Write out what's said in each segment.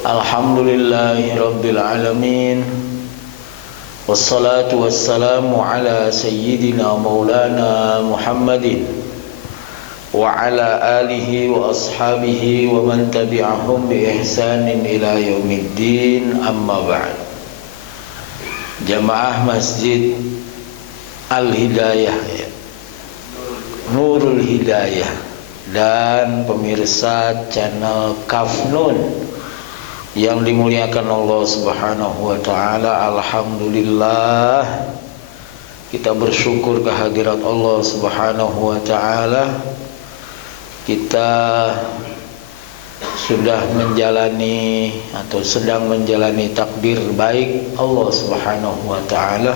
Alhamdulillahi Rabbil Alamin. Wassalatu wassalamu ala sayyidina maulana Muhammadin wa ala alihi wa ashabihi wa man tabi'ahum bi ihsanin ila yaumiddin, amma ba'd. Jamaah Masjid Al-Hidayah, Nurul Hidayah, dan pemirsa channel Kafnun yang dimuliakan Allah Subhanahu wa taala. Alhamdulillah, kita bersyukur kehadirat Allah Subhanahu wa taala. Kita sudah menjalani atau sedang menjalani takdir baik Allah Subhanahu wa taala,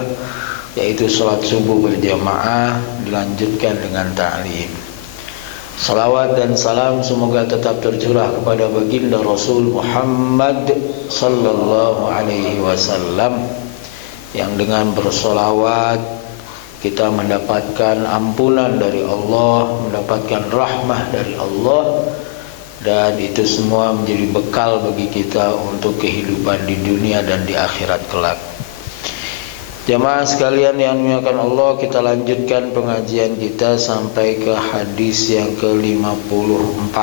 yaitu salat subuh berjamaah dilanjutkan dengan ta'lim. Salawat dan salam semoga tetap tercurah kepada baginda Rasul Muhammad sallallahu alaihi wasallam, yang dengan bersolawat kita mendapatkan ampunan dari Allah, mendapatkan rahmah dari Allah, dan itu semua menjadi bekal bagi kita untuk kehidupan di dunia dan di akhirat kelak. Jamaah sekalian yang dimuliakan Allah, kita lanjutkan pengajian kita sampai ke hadis yang ke-54.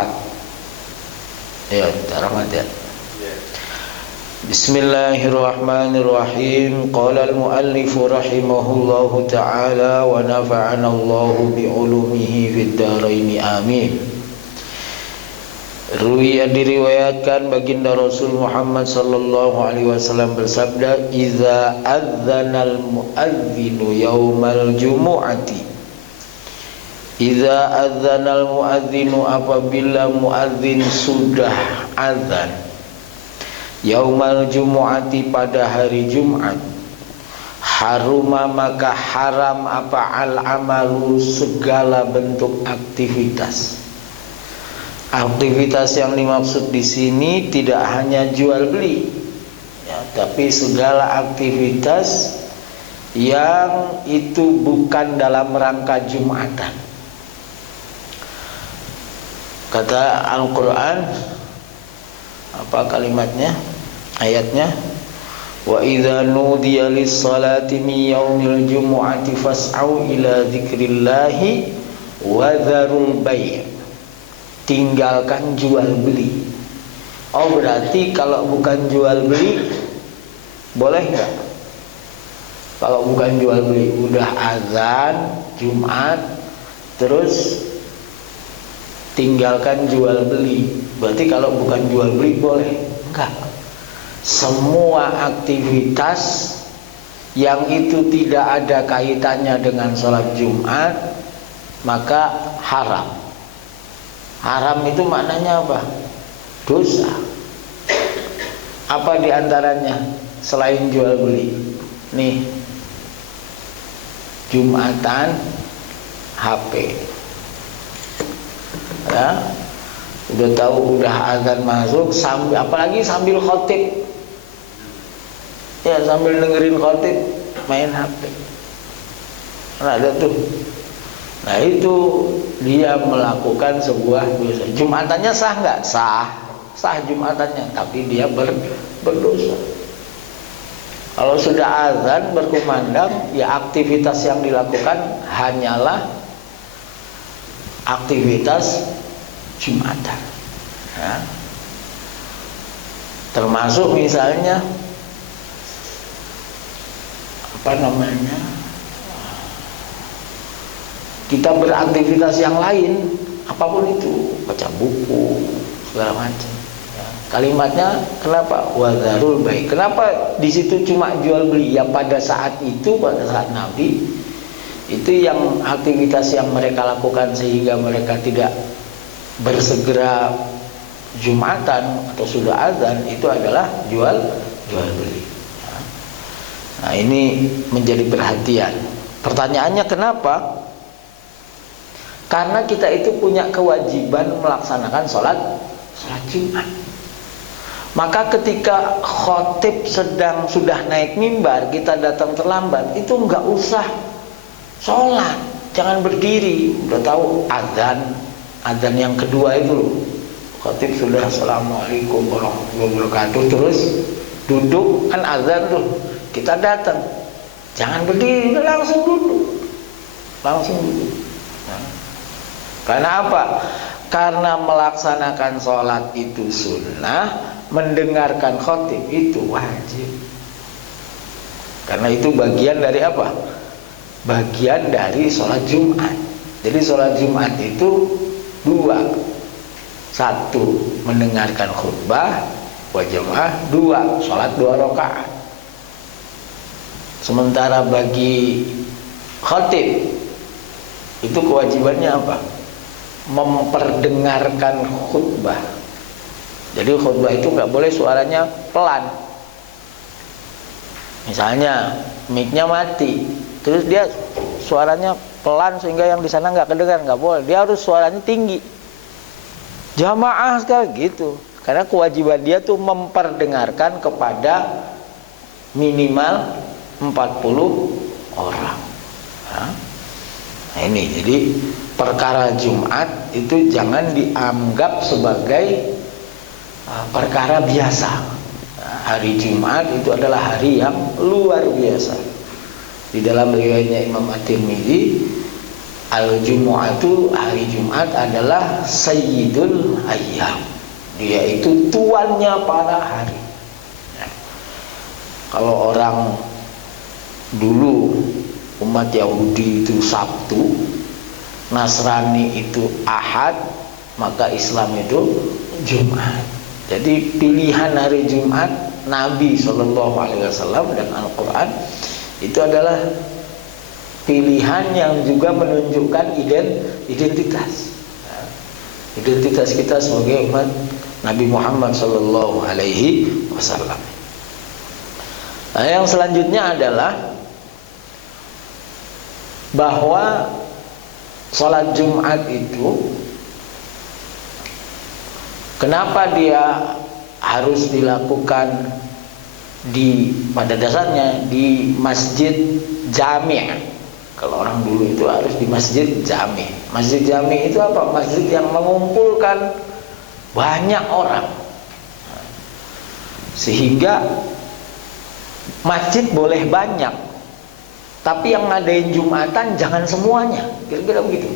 Ya, rahmat ya. Bismillahirrahmanirrahim. Qala al-muallif rahimahullahu ta'ala wa nafa'ana Allahu bi ulumihi fid dharain, amin. Ruwiya, diriwayatkan baginda Rasul Muhammad sallallahu alaihi wasallam bersabda, "Idza adzanal muadzinu yaumal jumu'ati." Idza adzanal muadzinu, apabila muadzin sudah azan, yaumal jumu'ati, pada hari Jumat, haruma, maka haram apa al-amalu, segala bentuk aktivitas. Aktivitas yang dimaksud di sini tidak hanya jual beli, ya, tapi segala aktivitas yang itu bukan dalam rangka Jumatan. Kata Al-Quran, apa kalimatnya, ayatnya, wa idza nudiya lis-salati min yaumil jumu'ati fas'au ila dzikrillahi wa dzarul bai'. Tinggalkan jual beli. Oh, berarti kalau bukan jual beli boleh nggak? Kalau bukan jual beli, udah azan Jumat terus tinggalkan jual beli, berarti kalau bukan jual beli boleh? Enggak. Semua aktivitas yang itu tidak ada kaitannya dengan sholat Jumat maka haram. Haram itu maknanya apa? Dosa. Apa diantaranya selain jual beli? Nih, Jumatan, HP. Ya, udah tahu udah azan masuk, apalagi sambil khotib. Ya, sambil dengerin khotib main HP. Nah, ada tuh. Nah, itu dia melakukan sebuah dosa. Jumatannya sah nggak? Sah Jumatannya, tapi dia berdosa. Kalau sudah azan berkumandang, ya aktivitas yang dilakukan hanyalah aktivitas Jumatan. Ya. Termasuk misalnya apa namanya? Kita beraktivitas yang lain, apapun itu, baca buku, segala macam. Ya. Kalimatnya kenapa? Wadzarul bai'. Kenapa di situ cuma jual beli? Ya pada saat itu, pada saat Nabi, itu yang aktivitas yang mereka lakukan sehingga mereka tidak bersegera Jumatan atau sudah azan, itu adalah jual beli. Ya. Nah, ini menjadi perhatian. Pertanyaannya kenapa? Karena kita itu punya kewajiban melaksanakan sholat Jumat. Maka ketika khotib sudah naik mimbar, kita datang terlambat, itu nggak usah sholat, jangan berdiri. Udah tahu azan yang kedua itu loh, Khatib sudah assalamualaikum warahmatullahi wabarakatuh, terus duduk, kan azan tuh, kita datang, jangan berdiri, langsung duduk. Nah, karena apa? Karena melaksanakan sholat itu sunnah, mendengarkan khatib itu wajib. Karena itu bagian dari apa? Bagian dari sholat Jumat. Jadi sholat Jumat itu dua. Satu, mendengarkan khutbah wajamaah. Dua, sholat 2 rakaat. Sementara bagi khatib itu kewajibannya apa? Memperdengarkan khutbah. Jadi khutbah itu nggak boleh suaranya pelan. Misalnya mic-nya mati, terus dia suaranya pelan sehingga yang di sana nggak kedengar, nggak boleh. Dia harus suaranya tinggi. Jamaah sekali gitu. Karena kewajiban dia tuh memperdengarkan kepada minimal 40 orang. Nah ini, jadi perkara Jumat itu jangan dianggap sebagai perkara biasa. Hari Jumat itu adalah hari yang luar biasa. Di dalam riwayatnya Imam At-Tirmidzi, al-Jumu'atu, hari Jumat adalah sayyidul ayyam. Dia itu tuannya para hari. Kalau orang dulu umat Yahudi itu Sabtu, Nasrani itu Ahad, maka Islam itu Jumat. Jadi pilihan hari Jumat Nabi SAW dan Al-Quran itu adalah pilihan yang juga menunjukkan identitas kita sebagai umat Nabi Muhammad SAW. Nah, yang selanjutnya adalah bahwa sholat Jumat itu kenapa dia harus dilakukan pada dasarnya di masjid jami'. Kalau orang dulu itu harus di masjid jami'. Masjid jami' itu apa? Masjid yang mengumpulkan banyak orang. Sehingga masjid boleh banyak, tapi yang ngadain Jumatan jangan semuanya. Kira-kira begitu.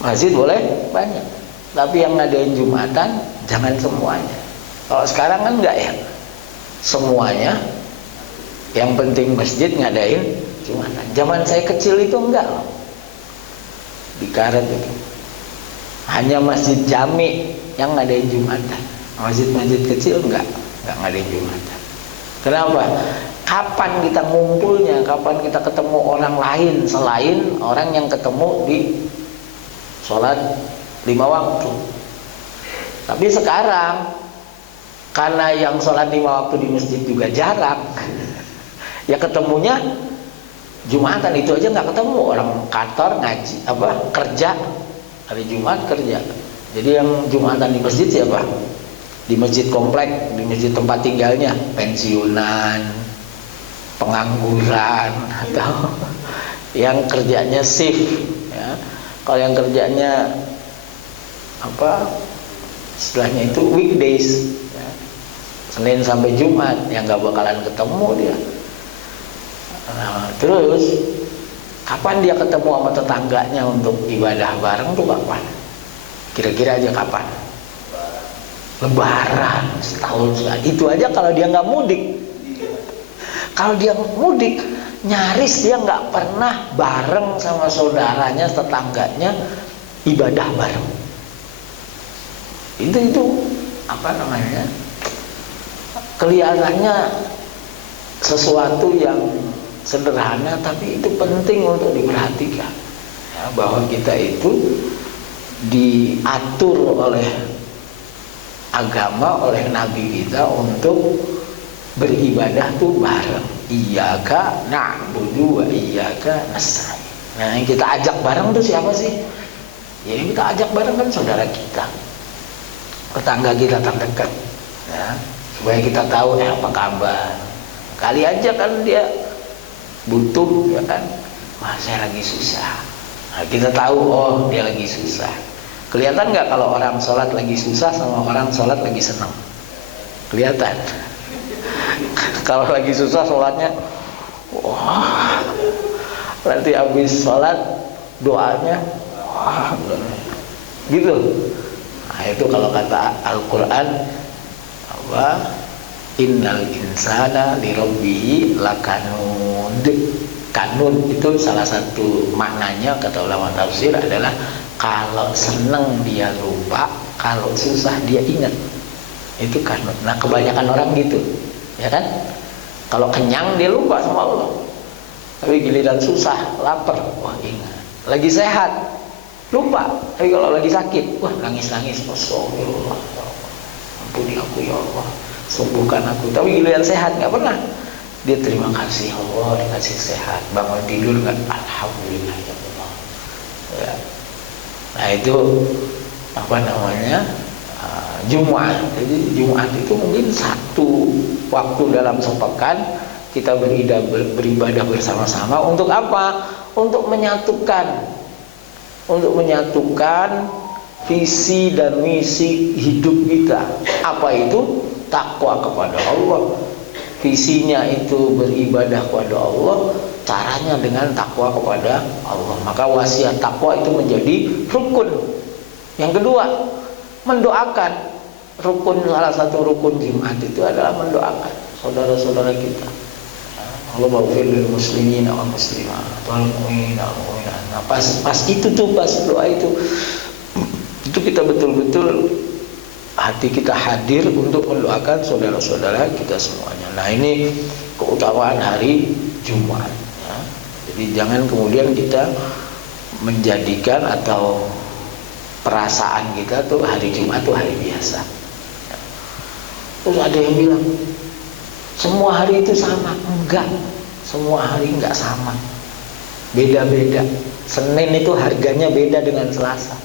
Masjid boleh banyak, tapi yang ngadain Jumatan jangan semuanya. Kalau sekarang kan enggak ya, semuanya. Yang penting masjid ngadain Jumatan. Zaman saya kecil itu enggak loh, di Karet itu hanya masjid jami yang ngadain Jumatan. Masjid-masjid kecil enggak ngadain Jumatan. Kenapa? Kapan kita ngumpulnya? Kapan kita ketemu orang lain selain orang yang ketemu di sholat 5 waktu? Tapi sekarang karena yang sholat 5 waktu di masjid juga jarang, ya ketemunya Jumatan. Itu aja nggak ketemu, orang kantor ngaji kerja, hari Jumat kerja. Jadi yang Jumatan di masjid siapa? Di masjid komplek, di masjid tempat tinggalnya, pensiunan, pengangguran, atau yang kerjanya shift ya. Kalau yang kerjanya istilahnya itu weekdays ya, Senin sampai Jumat, yang nggak bakalan ketemu dia. Nah, terus kapan dia ketemu sama tetangganya untuk ibadah bareng tuh kapan? Kira-kira aja kapan? Lebaran, setahun sekali. Itu aja kalau dia nggak mudik. Kalau dia mudik, nyaris dia nggak pernah bareng sama saudaranya, tetangganya ibadah bareng. Itu kelihatannya sesuatu yang sederhana, tapi itu penting untuk diperhatikan ya, bahwa kita itu diatur oleh agama, oleh Nabi kita untuk beribadah tuh bareng. Iyyaka na'budu wa iyyaka nasta'in. Nah, yang kita ajak bareng tuh siapa sih? Ya, yang kita ajak bareng kan saudara kita, tetangga kita terdekat ya, supaya kita tahu apa kabar. Kali aja kan dia butuh ya kan, wah saya lagi susah. Nah, kita tahu, oh dia lagi susah. Kelihatan nggak kalau orang sholat lagi susah sama orang sholat lagi senang? Kelihatan. Kalau lagi susah sholatnya, wah, nanti habis sholat doanya, wah, gitu. Nah, itu kalau kata Al-Quran, apa? Innal insana lirabbihi lakanud. Kanun itu salah satu maknanya kata ulama tafsir adalah kalau seneng dia lupa, kalau susah dia ingat. Itu kanun. Nah, kebanyakan orang gitu, ya kan? Kalau kenyang dia lupa sama Allah. Tapi giliran susah, lapar, wah ingat. Lagi sehat, lupa. Tapi kalau lagi sakit, wah nangis-nangis, astagfirullah. Ampuni aku ya Allah, sembuhkan aku. Tapi giliran sehat nggak pernah. Dia terima kasih Allah dikasih sehat, bangun tidur nggak, alhamdulillah ya Allah. Ya. Nah itu apa namanya, Jumat. Jadi Jumat itu mungkin satu waktu dalam sepekan kita beribadah bersama-sama. Untuk apa? Untuk menyatukan visi dan misi hidup kita. Apa itu? Takwa kepada Allah. Visinya itu beribadah kepada Allah, caranya dengan takwa kepada Allah. Maka wasiat takwa itu menjadi rukun. Yang kedua, mendoakan. Salah satu rukun Jumat itu adalah mendoakan saudara-saudara kita. Allahumma ighfir lil muslimina wal muslimat wal mu'minina wal mu'minat. Nah, pas itu doa itu kita betul-betul hati kita hadir untuk mendoakan saudara-saudara kita semuanya. Nah, ini keutamaan hari Jumat, ya. Jadi jangan kemudian kita menjadikan atau perasaan kita tuh hari Jumat tuh hari biasa, ya. Terus ada yang bilang semua hari itu sama. Enggak, semua hari enggak sama, beda-beda. Senin itu harganya beda dengan Selasa.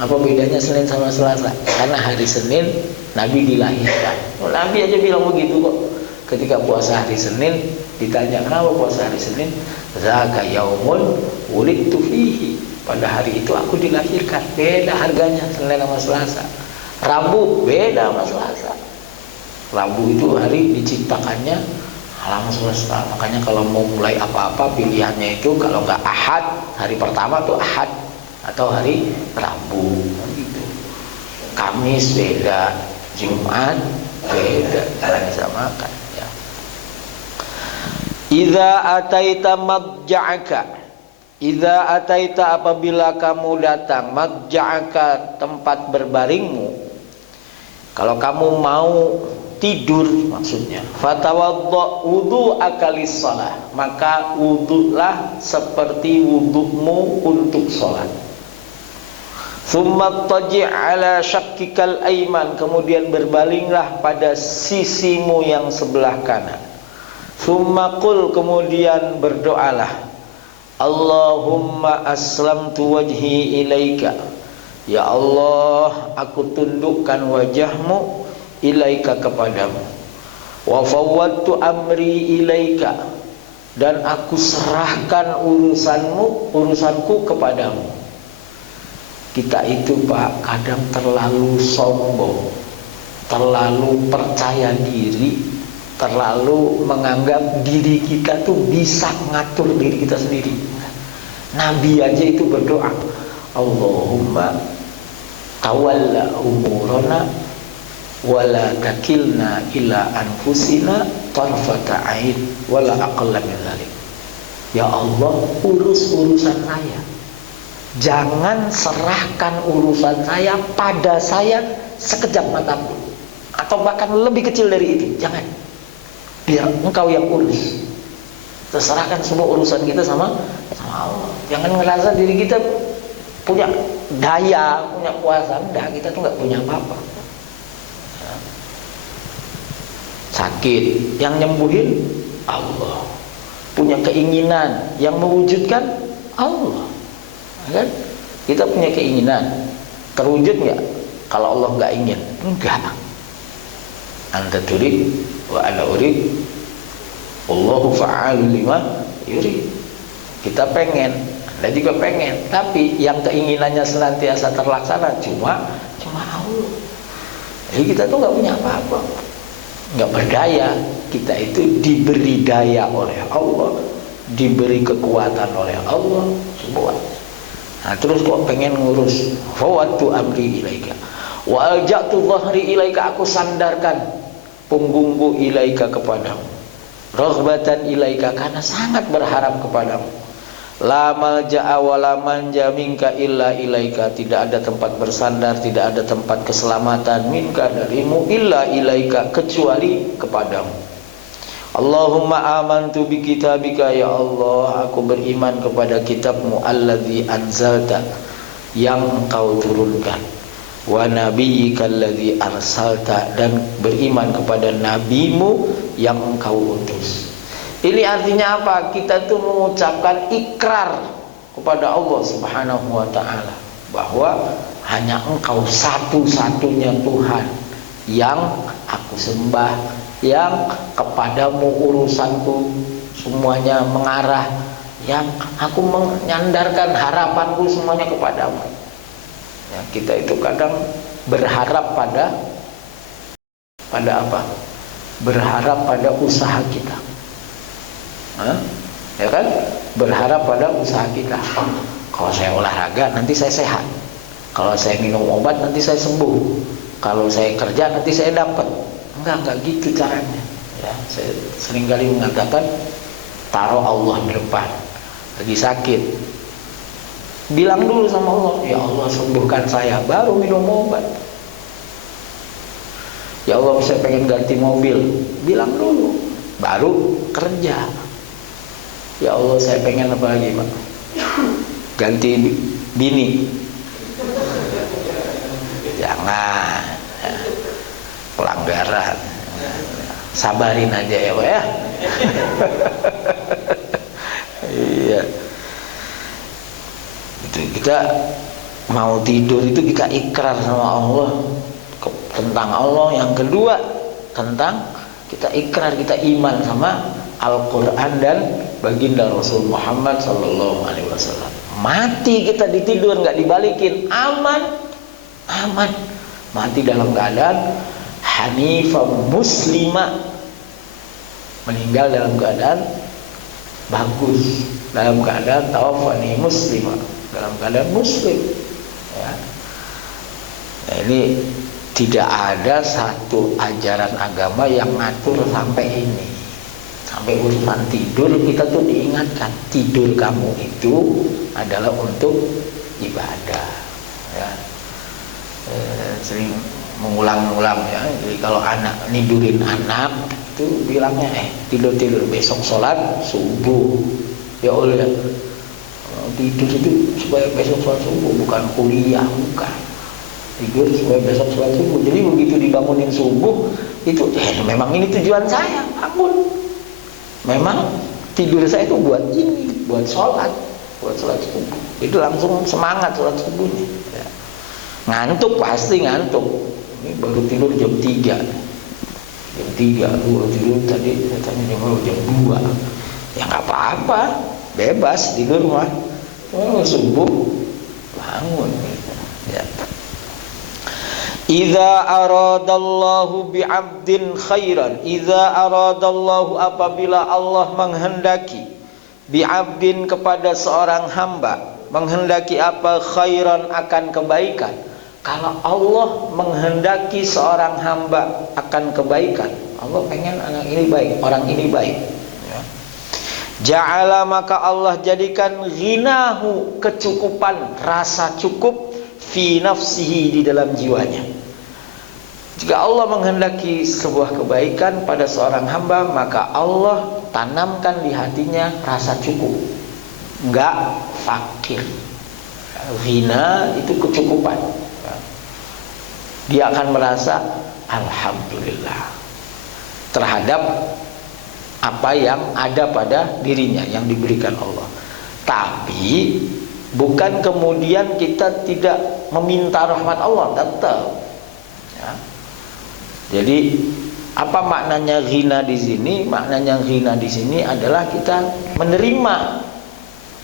Apa bedanya Senin sama Selasa? Karena hari Senin Nabi dilahirkan. Nabi aja bilang begitu kok. Ketika puasa hari Senin, ditanya kenapa puasa hari Senin? Zaka yaumun wulidtu fihi. Pada hari itu aku dilahirkan. Beda harganya Senin sama Selasa. Rabu beda sama Selasa. Rabu itu hari diciptakannya alam semesta. Makanya kalau mau mulai apa-apa pilihannya itu kalau nggak Ahad, hari pertama tuh Ahad atau hari Rabu gitu. Kamis beda, Jumat beda, jangan disamakan, ya. Idza ataita madja'aka, idza ataita apabila kamu datang, madja'aka tempat berbaringmu. Kalau kamu mau tidur maksudnya, fatawaddo wudu'aka lis-shalah, maka wudulah seperti wudu'mu untuk sholat. Tsumma taji' ala syakkikal aiman, kemudian berbalinglah pada sisimu yang sebelah kanan. Tsumma qul, kemudian berdoalah, Allahumma aslamtu wajhi ilaika, ya Allah aku tundukkan wajahmu ilaika kepadamu, wa fawwadtu amri ilaika, dan aku serahkan urusanku kepadamu. Kita itu Pak kadang terlalu sombong, terlalu percaya diri, terlalu menganggap diri kita tuh bisa ngatur diri kita sendiri. Nabi aja itu berdoa, Allahumma tawalla umurana wala takilna ila anfusina tarfata ain wala aqalla min dzalik. Ya Allah, urus urusan saya. Jangan serahkan urusan saya pada saya sekejap mata pun, atau bahkan lebih kecil dari itu. Jangan. Biar engkau yang urus. Terserahkan semua urusan kita sama Allah. Jangan ngerasa diri kita punya daya, punya kuasa. Enggak, kita tuh nggak punya apa-apa. Sakit, yang nyembuhin Allah. Punya keinginan, yang mewujudkan Allah. Kan? Kita punya keinginan, terwujud nggak? Kalau Allah nggak ingin, enggak. Anta turid wa ana urid, Allahu fa'alu lima yurid. Kita pengen, Anda juga pengen, tapi yang keinginannya senantiasa terlaksana cuma Allah. Jadi kita tuh nggak punya apa-apa, nggak berdaya. Kita itu diberi daya oleh Allah, diberi kekuatan oleh Allah semua. Nah terus kok pengen ngurus, fawattu amri ilaika wa alja'tu dhahri ilaika, aku sandarkan punggungku ilaika kepadamu, raghbatan ilaika, karena sangat berharap kepadamu. La malja'a wa la manja minka illa ilaika, tidak ada tempat bersandar, tidak ada tempat keselamatan minka darimu, illa ilaika, kecuali kepadamu. Allahumma amantu bi kitabika, ya Allah, aku beriman kepada kitabmu, alladzi anzalta, yang engkau turunkan, wa nabiyyika alladzi arsalta, dan beriman kepada nabimu yang engkau utus. Ini artinya apa? Kita tuh mengucapkan ikrar kepada Allah Subhanahu wa ta'ala bahwa hanya engkau satu-satunya Tuhan yang aku sembah, yang kepadamu urusanku semuanya mengarah, yang aku menyandarkan harapanku semuanya kepadamu. Ya, kita itu kadang berharap pada apa? Berharap pada usaha kita. Ya kan? Berharap pada usaha kita. Kalau saya olahraga nanti saya sehat, kalau saya minum obat nanti saya sembuh, kalau saya kerja nanti saya dapat. Enggak gitu caranya. Ya, saya seringkali mengatakan taruh Allah di depan. Lagi sakit, bilang dulu sama Allah, ya Allah sembuhkan saya, baru minum obat. Ya Allah saya pengen ganti mobil, bilang dulu, baru kerja. Ya Allah saya pengen apa lagi Pak? Ganti bini. Jangan pelanggaran, sabarin aja ya Pak ya. Iya. Itu kita mau tidur itu kita ikrar sama Allah tentang Allah. Yang kedua tentang kita ikrar, kita iman sama Al-Quran dan baginda Rasul Muhammad Sallallahu Alaihi Wasallam. Mati kita ditidur nggak dibalikin, aman. Mati dalam keadaan hanifah muslimah, meninggal dalam keadaan bagus, dalam keadaan tawafani muslimah, dalam keadaan muslim. Ya. Nah, ini tidak ada satu ajaran agama yang ngatur sampai ini. Sampai urusan tidur kita tuh diingatkan, tidur kamu itu adalah untuk ibadah. Ya. Sering mengulang-ulang ya. Jadi kalau anak nidurin anak itu bilangnya tidur besok sholat subuh. Ya Allah, tidur itu supaya besok sholat subuh, bukan kuliah, bukan. Tidur supaya besok sholat subuh. Jadi begitu dibangunin subuh itu memang ini tujuan saya, bangun. Memang tidur saya itu buat ini, buat sholat subuh. Itu langsung semangat sholat subuhnya. Ya. Ngantuk pasti ngantuk. Ini baru tidur jam 3. Jam 3 baru tidur tadi katanya jam 2. Ya nggak apa-apa, bebas tidur mah. Subuh bangun. Ya. Idza aradallahu bi'abdin khairan, idza aradallahu, apabila Allah menghendaki, bi'abdin, kepada seorang hamba, menghendaki apa? Khairan, akan kebaikan. Kalau Allah menghendaki seorang hamba akan kebaikan, Allah pengen anak ini baik, orang ini baik, ya. Ja'ala, maka Allah jadikan ghinahu, kecukupan, rasa cukup, fi nafsihi, di dalam jiwanya. Jika Allah menghendaki sebuah kebaikan pada seorang hamba, maka Allah tanamkan di hatinya rasa cukup, enggak fakir. Ghina itu kecukupan. Dia akan merasa alhamdulillah terhadap apa yang ada pada dirinya yang diberikan Allah. Tapi bukan kemudian kita tidak meminta rahmat Allah, tetap. Ya. Jadi apa maknanya ghina di sini? Maknanya ghina di sini adalah kita menerima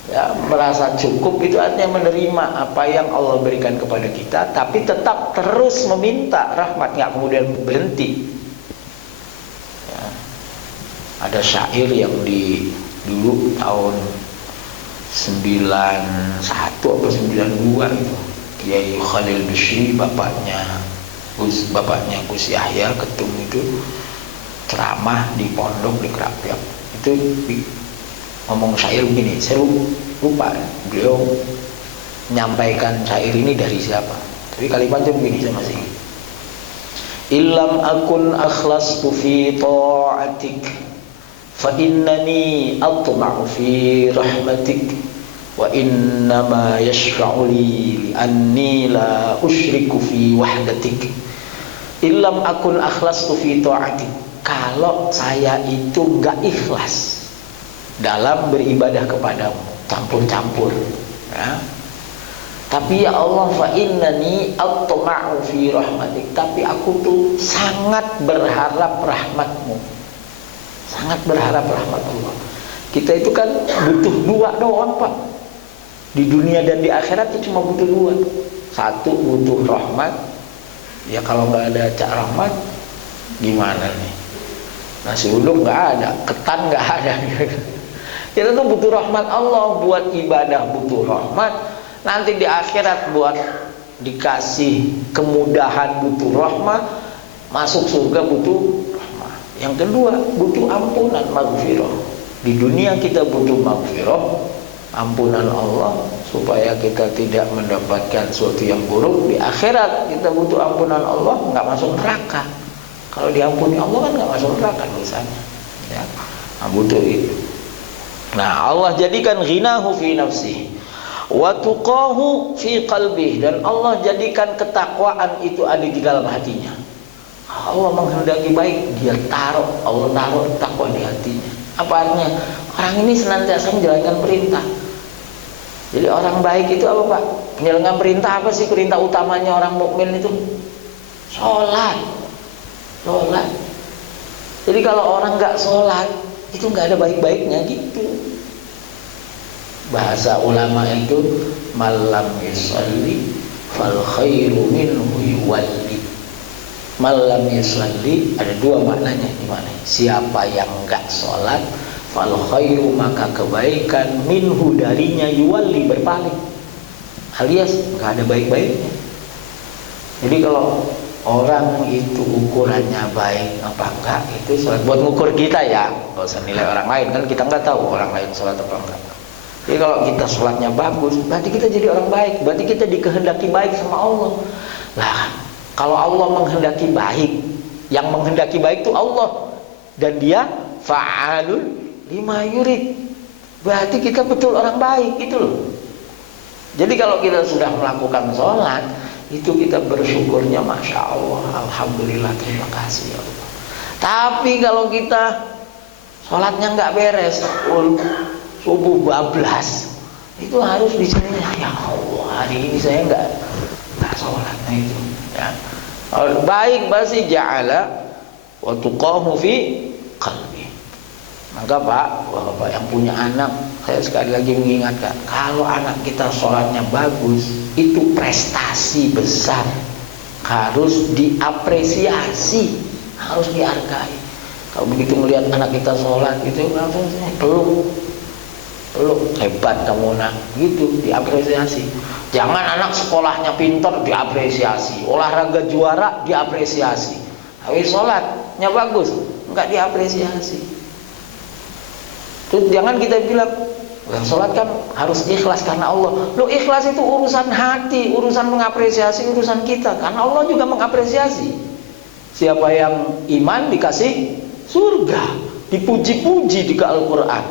Ya, merasa cukup itu artinya menerima apa yang Allah berikan kepada kita, tapi tetap terus meminta rahmat, nggak kemudian berhenti. Ya. Ada syair yang dulu tahun 91 atau 92 itu, Kiai Khalil Bisri, bapaknya Gus Yahya Ketum itu ceramah di pondok di Kerapiak. Itu ngomong syair begini, saya lupa beliau menyampaikan syair ini dari siapa, tapi kalimatnya begini, saya masih ingat. Illam akun akhlastu fi ta'atik fa innani atma'u fi rahmatik wa innama yashfa'u li anni la usyriku fi wahdatik. Illam akun akhlastu fi ta'atik, kalau saya itu enggak ikhlas dalam beribadah kepadamu, campur-campur, ya. Tapi ya Allah, fa innani atma'u fi rahmatik, tapi aku tuh sangat berharap rahmatmu, sangat berharap rahmat Allah. Kita itu kan butuh dua doang, Pak. Di dunia dan di akhirat itu cuma butuh dua. Satu, butuh rahmat. Ya kalau nggak ada cak rahmat, gimana nih? Nasi uduk nggak ada, ketan nggak ada. Kita tuh butuh rahmat Allah, buat ibadah butuh rahmat, nanti di akhirat buat dikasih kemudahan butuh rahmat, masuk surga butuh rahmat. Yang kedua, butuh ampunan, maghfirah. Di dunia kita butuh maghfirah, ampunan Allah, supaya kita tidak mendapatkan sesuatu yang buruk. Di akhirat kita butuh ampunan Allah, nggak masuk neraka. Kalau diampuni Allah kan nggak masuk neraka dosanya, ya. Nah, butuh itu. Nah, Allah jadikan ghinahu fi nafsihi wa tuqahu fi qalbihi, dan Allah jadikan ketakwaan itu ada di dalam hatinya. Allah menghendaki baik, Allah taruh takwa di hatinya. Apa artinya? Orang ini senantiasa menjalankan perintah. Jadi orang baik itu apa, Pak? Menjalankan perintah apa sih? Perintah utamanya orang mukmin itu sholat. Jadi kalau orang nggak sholat, itu nggak ada baik-baiknya gitu. Bahasa ulama itu malam yusalli fal khairu minhu yuwalli. Malam yusalli ada dua maknanya. Gimana? Siapa yang nggak sholat, fal khairu, maka kebaikan, minhu, darinya, yuwalli, berpaling, alias nggak ada baik-baiknya. Jadi kalau orang itu ukurannya baik apa enggak, itu sholat buat ngukur kita, ya, nggak usah nilai orang lain, kan kita nggak tahu orang lain sholat apa enggak. Jadi kalau kita sholatnya bagus, berarti kita jadi orang baik, berarti kita dikehendaki baik sama Allah. Lah, kalau Allah menghendaki baik, yang menghendaki baik itu Allah, dan Dia fa'alun lima yurid, berarti kita betul orang baik, gitu loh. Jadi kalau kita sudah melakukan sholat, itu kita bersyukurnya masya Allah, alhamdulillah, terima kasih ya Allah. Tapi kalau kita sholatnya nggak beres, subuh bablas, itu harus di sini, ya Allah, hari ini saya nggak sholat. Nah itu, ya. Baik basi ja'ala wa tuqahu fi qalbi. Maka Bapak yang punya anak, saya sekali lagi mengingatkan, kalau anak kita sholatnya bagus, itu prestasi besar, harus diapresiasi, harus dihargai. Kalau begitu melihat anak kita sholat, itu langsung peluk, hebat kamu nak, gitu, diapresiasi. Jangan anak sekolahnya pintar, diapresiasi, olahraga juara, diapresiasi, tapi sholatnya bagus, nggak diapresiasi. Terus jangan kita bilang, sholat kan harus ikhlas karena Allah. Loh, ikhlas itu urusan hati, urusan mengapresiasi, urusan kita. Karena Allah juga mengapresiasi. Siapa yang iman dikasih surga, dipuji-puji di Al-Quran,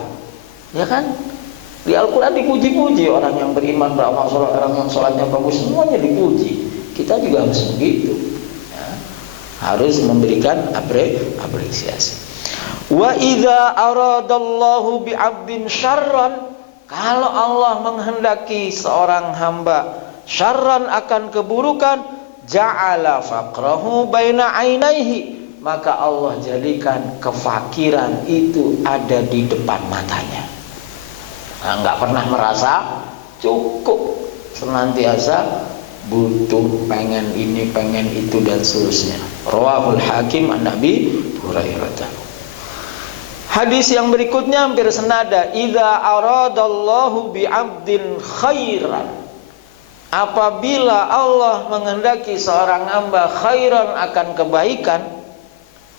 ya kan? Di Al-Quran dipuji-puji orang yang beriman, beramal sholat, orang yang sholatnya bagus, semuanya dipuji. Kita juga harus begitu, ya. Harus memberikan apresiasi. Wa idza aradallahu bi'abdin syarran, kalau Allah menghendaki seorang hamba syarran, akan keburukan, ja'ala faqrahu baina ainaihi, maka Allah jadikan kefakiran itu ada di depan matanya. nggak pernah merasa cukup, senantiasa butuh, pengen ini, pengen itu, dan seterusnya. Rawahul Hakim an Nabi Hurairah. Hadis yang berikutnya hampir senada. Idza aradallahu bi'abdin khairan, apabila Allah menghendaki seorang hamba khairan, akan kebaikan,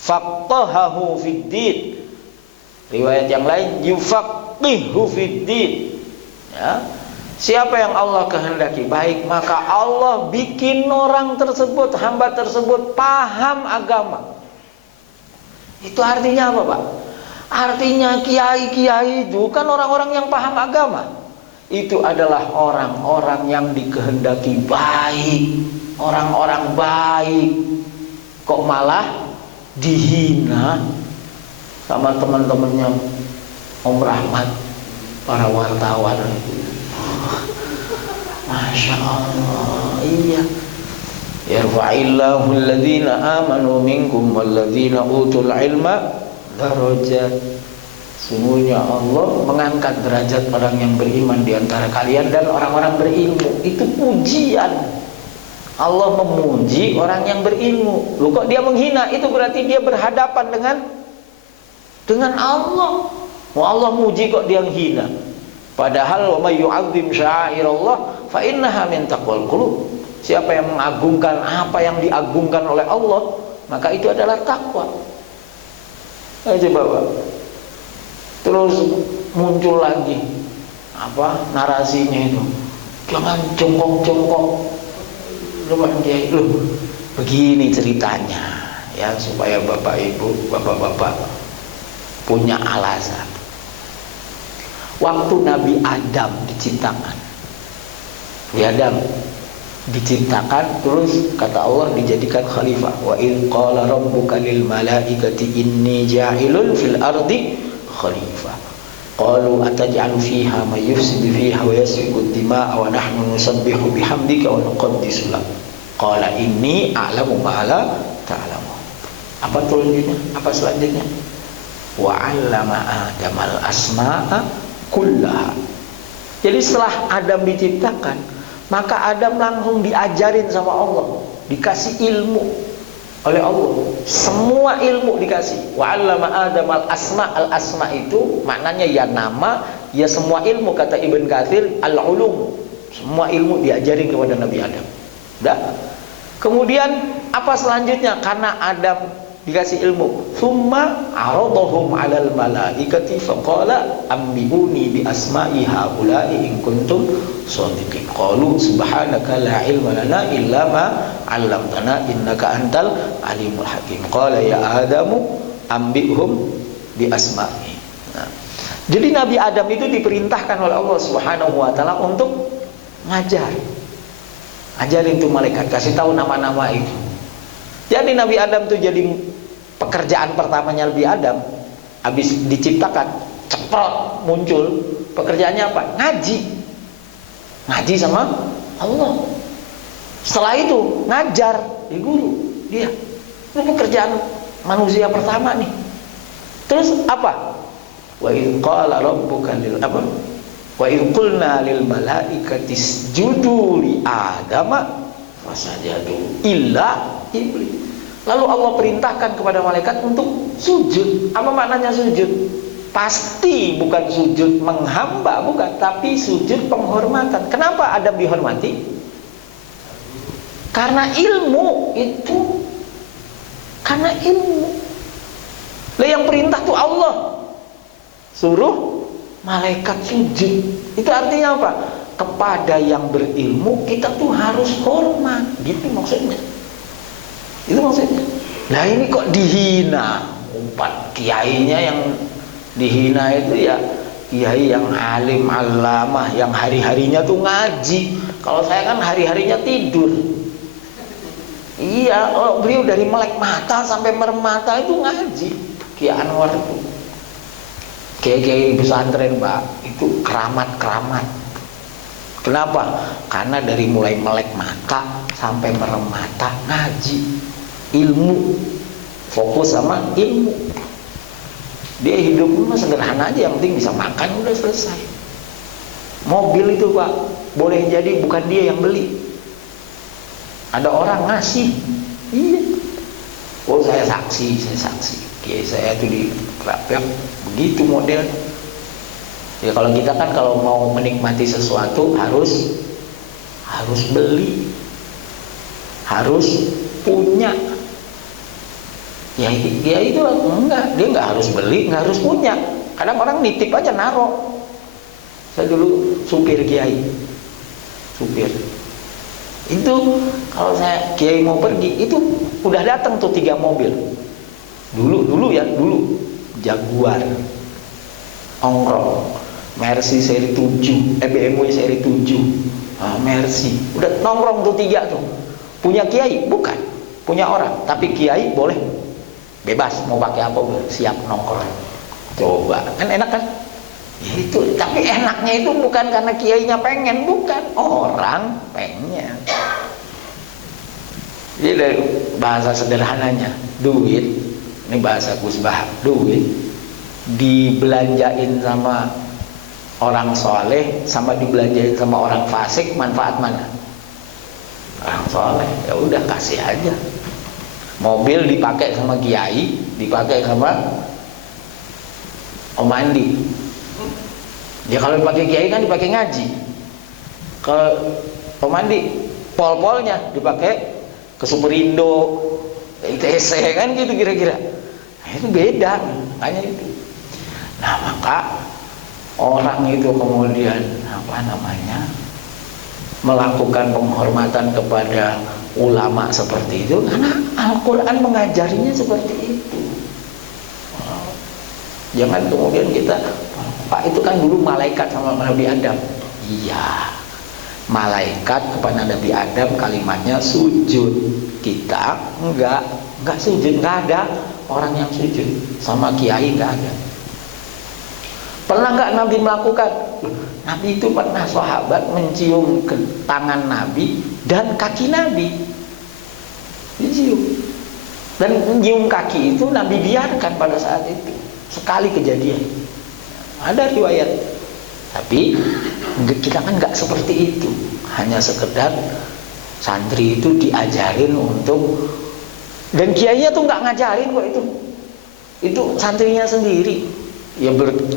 faqahahu fiddin. Riwayat yang lain yufaqihu fiddin. Ya. Siapa yang Allah kehendaki baik, maka Allah bikin orang tersebut, hamba tersebut paham agama. Itu artinya apa, Pak? Artinya kiai-kiai itu kan orang-orang yang paham agama. Itu adalah orang-orang yang dikehendaki baik, orang-orang baik. Kok malah dihina sama teman-temannya Om Rahmat, para wartawan itu. Masya Allah, iya. Yarfa'illahu alladhina amanu minkum walladhina utul ilma darajat. Sungguhnya Allah mengangkat derajat orang yang beriman di antara kalian dan orang-orang berilmu. Itu pujian. Allah memuji orang yang berilmu. Loh, kok dia menghina? Itu berarti dia berhadapan dengan Allah. Allah muji kok dia menghina. Padahal wa may yu'azzim sya'airallah fa innaha min taqwal qulub. Siapa yang mengagungkan apa yang diagungkan oleh Allah, maka itu adalah takwa. Ayo coba. Terus muncul lagi apa narasinya itu? Jangan jongkok-jongkok. Loh, begini ceritanya ya, supaya Bapak Ibu, Bapak-bapak punya alasan. Waktu Nabi Adam diciptakan, diciptakan, terus kata Allah dijadikan khalifah. Wa in qala rabbuka lil malaikati inni ja'ilun fil ardi khalifah. Qalu ataj'alu fiha may yufsidu fiha wa yasfiku ad-dima'a wa nahnu nusabbihu bihamdika wa nuqaddisu lak. Qala inni a'lamu ma la ta'lamu. Apa selanjutnya? Apa selanjutnya? Wa 'allama Adamal asma'a kullaha. Jadi setelah Adam diciptakan, maka Adam langsung diajarin sama Allah, dikasih ilmu oleh Allah. Semua ilmu dikasih. Wa 'allama Adamal asma'. Al-asma itu maknanya ya nama, ya semua ilmu, kata Ibn Katsir al-ulum. Semua ilmu diajarin kepada Nabi Adam. Udah. Kemudian apa selanjutnya? Karena Adam dikasih ilmu, thumma aradahum 'alal malaikati faqala ambibuni bi asma'i haula'i in kuntum shadiqin. Qalu subhanaka la ilma lana illa ma 'allamtana innaka antal alimul hakim. Qala ya Adamu ambihum bi asma'i. Nah, jadi Nabi Adam itu diperintahkan oleh Allah Subhanahu wa taala untuk ngajarin tuh malaikat, kasih tahu nama-nama itu. Jadi Nabi Adam tuh jadi pekerjaan pertamanya Nabi Adam habis diciptakan, cepat muncul, pekerjaannya apa? Ngaji sama Allah. Setelah itu ngajar, di guru dia. Ini pekerjaan manusia pertama nih. Terus apa? Wa in qala rabbuka lil apa? Wa in qulna lil malaikati isjudu li Adama fasajadu illa iblis. Lalu Allah perintahkan kepada malaikat untuk sujud. Apa maknanya sujud? Pasti bukan sujud menghamba, bukan, tapi sujud penghormatan. Kenapa Adam dihormati? Karena ilmu itu. Karena ilmu. Lah yang perintah tuh Allah. Suruh malaikat sujud. Itu artinya apa? Kepada yang berilmu kita tuh harus hormat. Gitu maksudnya. Itu maksudnya. Nah ini kok dihina? Umpat kiainya yang dihina itu ya kiai yang alim alamah, yang hari-harinya tuh ngaji. Kalau saya kan hari-harinya tidur. Iya, beliau dari melek mata sampai merem mata itu ngaji. Ki Anwar itu kiai pesantren, Pak, itu keramat-keramat. Kenapa? Karena dari mulai melek mata sampai merem mata ngaji, ilmu, fokus sama ilmu. Dia hidup mah sederhana aja, yang penting bisa makan udah selesai. Mobil itu Pak, boleh jadi bukan dia yang beli, ada orang ngasih. Iya. Oh saya saksi. Kiai saya tuh di Kerapiak begitu model. Ya kalau kita kan kalau mau menikmati sesuatu harus beli, harus punya. Ya itu enggak, dia nggak harus beli, nggak harus punya. Kadang orang nitip aja naro. Saya dulu supir kiai, itu kalau saya kiai mau pergi itu udah datang tuh 3 mobil. Dulu Jaguar, Ongkrong, Mercy seri 7, BMW seri 7, Mercy, udah nongkrong tuh 3 tuh. Punya kiai? Bukan, punya orang. Tapi kiai boleh bebas mau pakai apa, siap nongkrong. Coba, kan enak kan? Ya itu, tapi enaknya itu bukan karena kiainya pengen, bukan, orang pengen. Jadi dari bahasa sederhananya, duit, ini bahasa Gus Bahar, duit dibelanjain sama orang soleh sama dibelanjain sama orang fasik, manfaat mana? Orang soleh, ya udah kasih aja. Mobil dipakai sama kiai, dipakai sama Om Andi. Ya kalau dipakai kiai kan dipakai ngaji. Ke Om Andi, pol-polnya dipakai ke Superindo, ke ITC kan gitu kira-kira. Nah, itu beda, hanya itu. Nah maka orang itu kemudian melakukan penghormatan kepada ulama seperti itu karena Al-Quran mengajarinya seperti itu. Jangan kemudian kita, Pak itu kan dulu malaikat sama Nabi Adam. Iya, malaikat kepada Nabi Adam kalimatnya sujud. Kita enggak sujud, enggak ada orang yang sujud. Sama kiai enggak ada. Pernah enggak Nabi melakukan? Nabi itu pernah sahabat mencium ke tangan Nabi dan kaki Nabi, dicium. Dan mencium kaki itu Nabi biarkan pada saat itu. Sekali kejadian. Ada riwayat. Tapi kita kan nggak seperti itu. Hanya sekedar santri itu diajarin untuk, dan kiainya tuh nggak ngajarin kok itu. Itu santrinya sendiri. Ya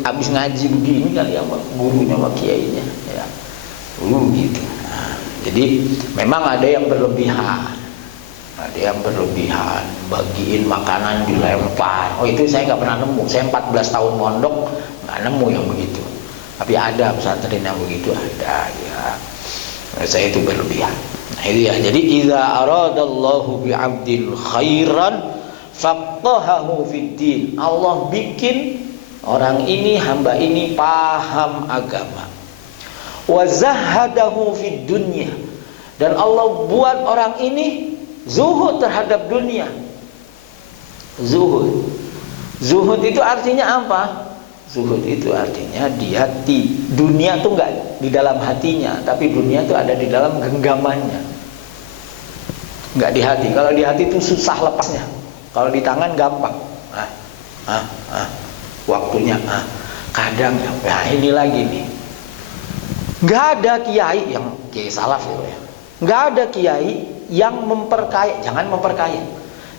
habis ngaji begini kali ya gurunya sama kiainya. Ya. Gitu. Nah, jadi memang ada yang berlebihan. Ada yang berlebihan, bagiin makanan dilempar. Oh itu saya nggak pernah nemu. Saya 14 tahun mondok nggak nemu yang begitu. Tapi ada pesantren yang begitu, ada ya. Nah, saya itu berlebihan. Nah itu ya. Jadi idza aradallahu bi'abdil khairan faqahahu fid din. Allah bikin orang ini, hamba ini paham agama. Wa zahadahu fid dunya. Dan Allah buat orang ini zuhud terhadap dunia. Zuhud itu artinya apa? Zuhud itu artinya dia dunia tuh nggak di dalam hatinya, tapi dunia tuh ada di dalam genggamannya. Nggak di hati. Kalau di hati itu susah lepasnya. Kalau di tangan gampang. Waktunya. Kadang ya. Nah ini lagi nih. Nggak ada kiai yang kiai salaf itu ya. Nggak ada kiai yang memperkaya, jangan memperkaya,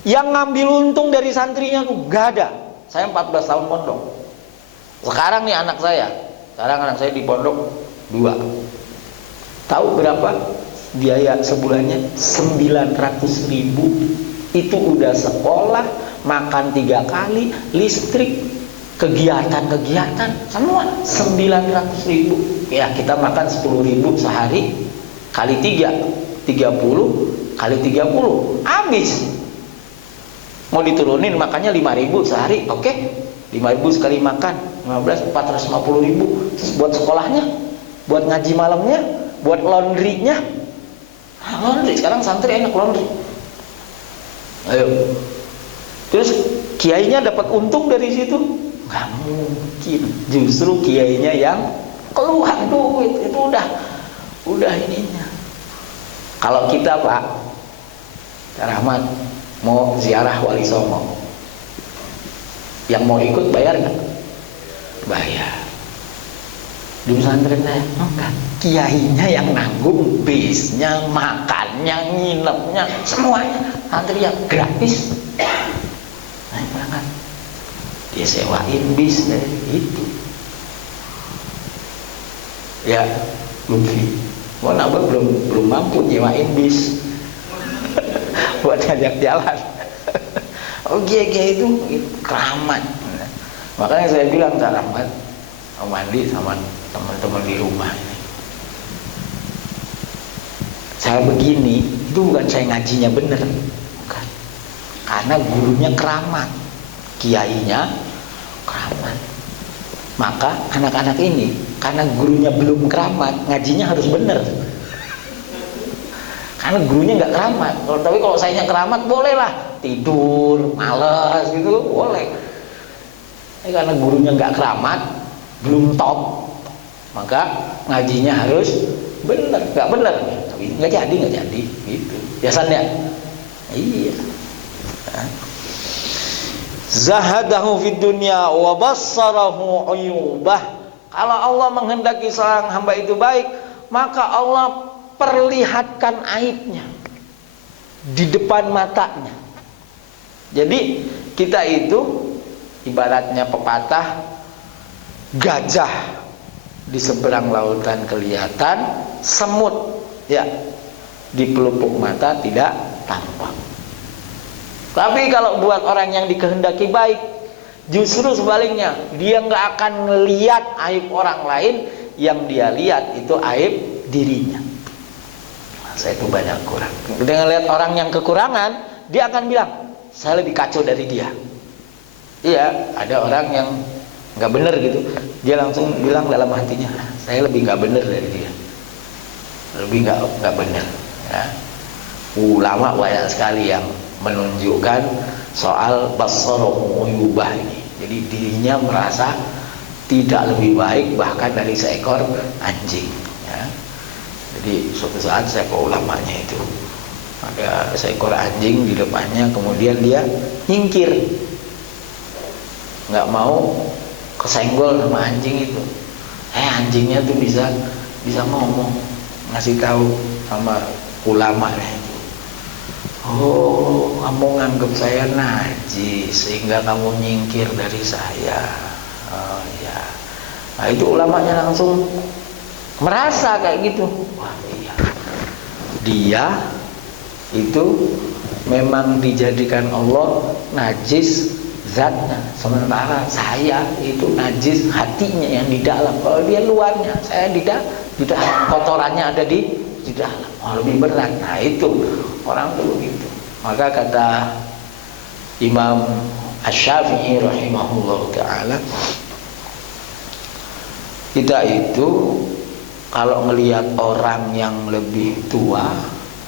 yang ngambil untung dari santrinya tuh nggak ada. Saya 14 tahun pondok. Sekarang nih anak saya di pondok 2. Tahu berapa biaya sebulannya? 900.000. Itu udah sekolah, makan 3 kali, listrik, kegiatan semua 900.000. Ya kita makan 10.000 sehari kali 3, 30 kali 30 habis. Mau diturunin makannya 5.000 sehari, oke? 5.000 sekali makan 15, 450.000. Terus buat sekolahnya, buat ngaji malamnya, buat laundrynya. Laundry sekarang santri enak laundry. Ayo. Terus kiainya dapat untung dari situ? Nggak mungkin. Justru kiainya yang keluar duit. Itu udah ininya. Kalau kita Pak Rahmat mau ziarah Wali Songo, yang mau ikut bayar nggak? Bayar. Di pesantrennya enggak, kiainya yang nanggung bisnya, makannya, nginepnya, semuanya santri yang gratis. Naik berangkat, dia sewain bis dari itu. Ya, Lutfi, mau nambah belum mampu nyewain bis buat ngajak jalan. Oh kiai itu keramat. Makanya saya bilang tak Rahmat, mandi sama teman-teman di rumah ini. Saya begini, itu bukan saya ngajinya bener, bukan. Karena gurunya keramat, kiainya keramat. Maka anak-anak ini, karena gurunya belum keramat, ngajinya harus bener. Karena gurunya nggak keramat. Tapi kalau sayanya keramat, bolehlah tidur, malas gitu, boleh. Tapi karena gurunya nggak keramat, belum top, maka ngajinya harus bener. Nggak bener, tapi nggak jadi gitu biasanya. Iya. Zahadahu fid dunya wa bassarahu uyubah. Kalau Allah menghendaki seorang hamba itu baik, maka Allah perlihatkan aibnya di depan matanya. Jadi kita itu ibaratnya pepatah, gajah di seberang lautan kelihatan, semut ya di pelupuk mata tidak tampak. Tapi kalau buat orang yang dikehendaki baik, justru sebaliknya, dia nggak akan melihat aib orang lain, yang dia lihat itu aib dirinya. Saya itu banyak kurang. Dengan lihat orang yang kekurangan, dia akan bilang, saya lebih kacau dari dia. Iya, ada orang yang nggak benar gitu, dia langsung bilang dalam hatinya, saya lebih nggak benar dari dia, lebih nggak benar. Ya. Ulama banyak sekali yang menunjukkan soal basaruhu uyubah ini. Jadi dirinya merasa tidak lebih baik bahkan dari seekor anjing. Ya. Jadi suatu saat saya ke ulamanya itu, ada seekor anjing di depannya, kemudian dia nyingkir, nggak mau kesenggol sama anjing itu. Anjingnya tuh bisa ngomong, ngasih tahu sama ulamanya itu, oh kamu nganggep saya najis sehingga kamu nyingkir dari saya. Oh ya. Nah itu ulamanya langsung merasa kayak gitu. Wah iya, dia itu memang dijadikan Allah najis zatnya, sementara saya itu najis hatinya yang di dalam. Kalau dia luarnya, saya di dalam, kotorannya ada di dalam. Oh, lebih berat. Nah itu orang itu begitu. Maka kata Imam Asy-Syafi'i rahimahullah ta'ala, kita itu kalau melihat orang yang lebih tua,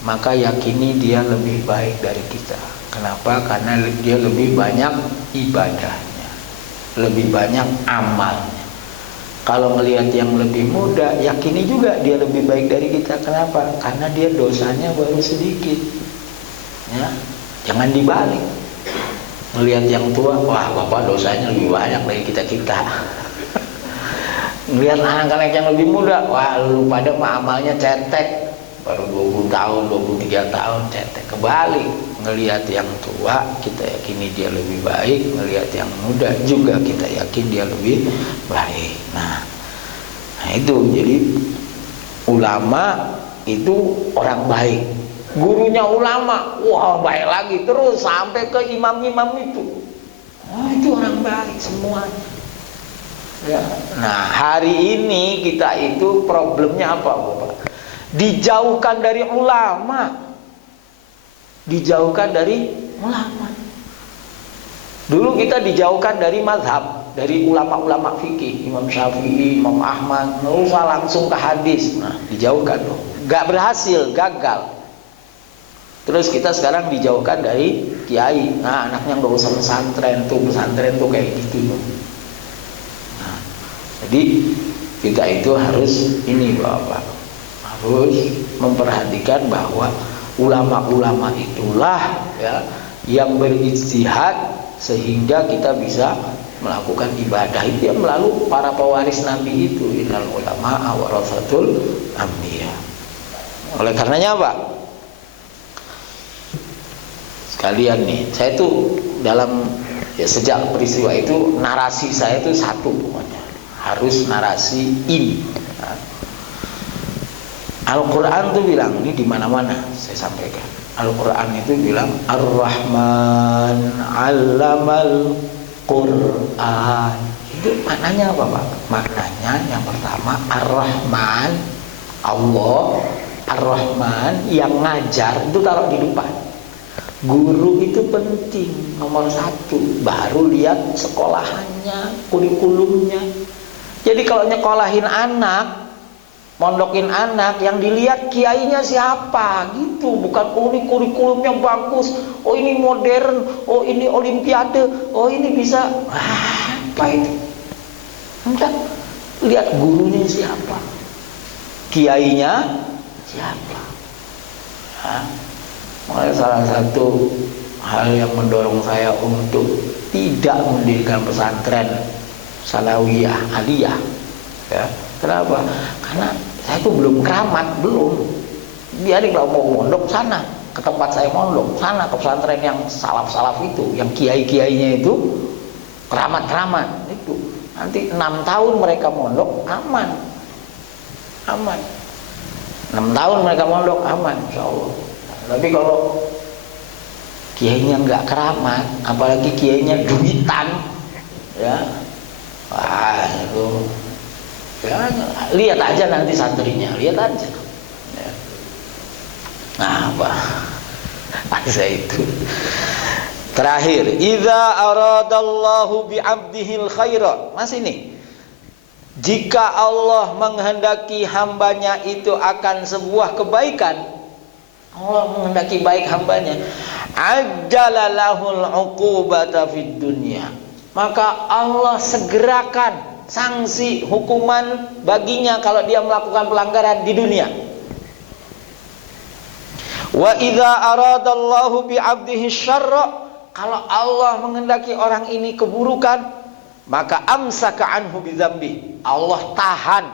maka yakini dia lebih baik dari kita. Kenapa? Karena dia lebih banyak ibadahnya, lebih banyak amalnya. Kalau melihat yang lebih muda, yakini juga dia lebih baik dari kita. Kenapa? Karena dia dosanya baru sedikit. Ya, jangan dibalik. Melihat yang tua, wah bapak dosanya lebih banyak dari kita. Melihat anak-anak yang lebih muda, wah lu pada mah amalnya cetek, baru 20 tahun, 23 tahun cetek. Kebalik, ngelihat yang tua kita yakini dia lebih baik, ngelihat yang muda juga kita yakin dia lebih baik. Nah itu jadi ulama itu orang baik, gurunya ulama, wah baik lagi, terus sampai ke imam-imam itu, wah itu orang baik semuanya. Ya. Nah hari ini kita itu problemnya apa Bapak? Dijauhkan dari ulama, dijauhkan dari ulama. Dulu kita dijauhkan dari mazhab, dari ulama-ulama fikih, Imam Syafi'i, Imam Ahmad, langsung ke hadis. Nah dijauhkan loh, gak berhasil, gagal. Terus kita sekarang dijauhkan dari kiai. Nah anaknya gak usah pesantren tuh kayak gitu loh. Nah, jadi kita itu harus ini Bapak, harus memperhatikan bahwa ulama-ulama itulah ya yang berijtihad sehingga kita bisa melakukan ibadah itu yang melalui para pewaris Nabi itu, innal ulama warasatul anbiya. Oleh karenanya apa? Sekalian nih, saya tuh dalam sejak peristiwa itu narasi saya itu satu pokoknya, harus narasi ini. Al-Quran tuh bilang, ini di mana-mana saya sampaikan. Al-Quran itu bilang Ar-Rahman 'allamal Quran. Itu maknanya apa, Pak? Maknanya yang pertama Ar-Rahman, Allah Ar-Rahman yang ngajar itu taruh di depan. Guru itu penting, nomor satu. Baru lihat sekolahannya, kurikulumnya. Jadi kalau nyekolahin anak, mondokin anak, yang dilihat kiainya siapa gitu, bukan oh ini kurikulumnya bagus, oh ini modern, oh ini olimpiade, oh ini bisa. Apa itu? Enggak, lihat gurunya siapa, kiainya siapa. Makanya salah satu hal yang mendorong saya untuk tidak mendirikan pesantren Sanawiyah Aliyah, ya. Kenapa? Karena saya itu belum keramat, belum. Biarin kalau mau mondok sana, ke tempat saya mondok sana, ke pesantren yang salaf-salaf itu, yang kiai-kiainya itu keramat-keramat itu. Nanti 6 tahun mereka mondok aman, 6 tahun mereka mondok aman, insya Allah. Tapi kalau kiainya nggak keramat, apalagi kiainya duitan, ya, wah itu. Ya, lihat aja nanti santrinya, lihat aja. Ya. Nah, apa? Ada itu. Terakhir, idza aradallahu bi'abdihil khaira. Mas ini. Jika Allah menghendaki hambanya itu akan sebuah kebaikan, Allah menghendaki baik hambanya, ajjalalahul uqubata fid dunya, maka Allah segerakan sanksi hukuman baginya kalau dia melakukan pelanggaran di dunia. Wa idza aradallahu bi'abdihi syarra, kalau Allah menghendaki orang ini keburukan, maka amsaka anhu bidzambi, Allah tahan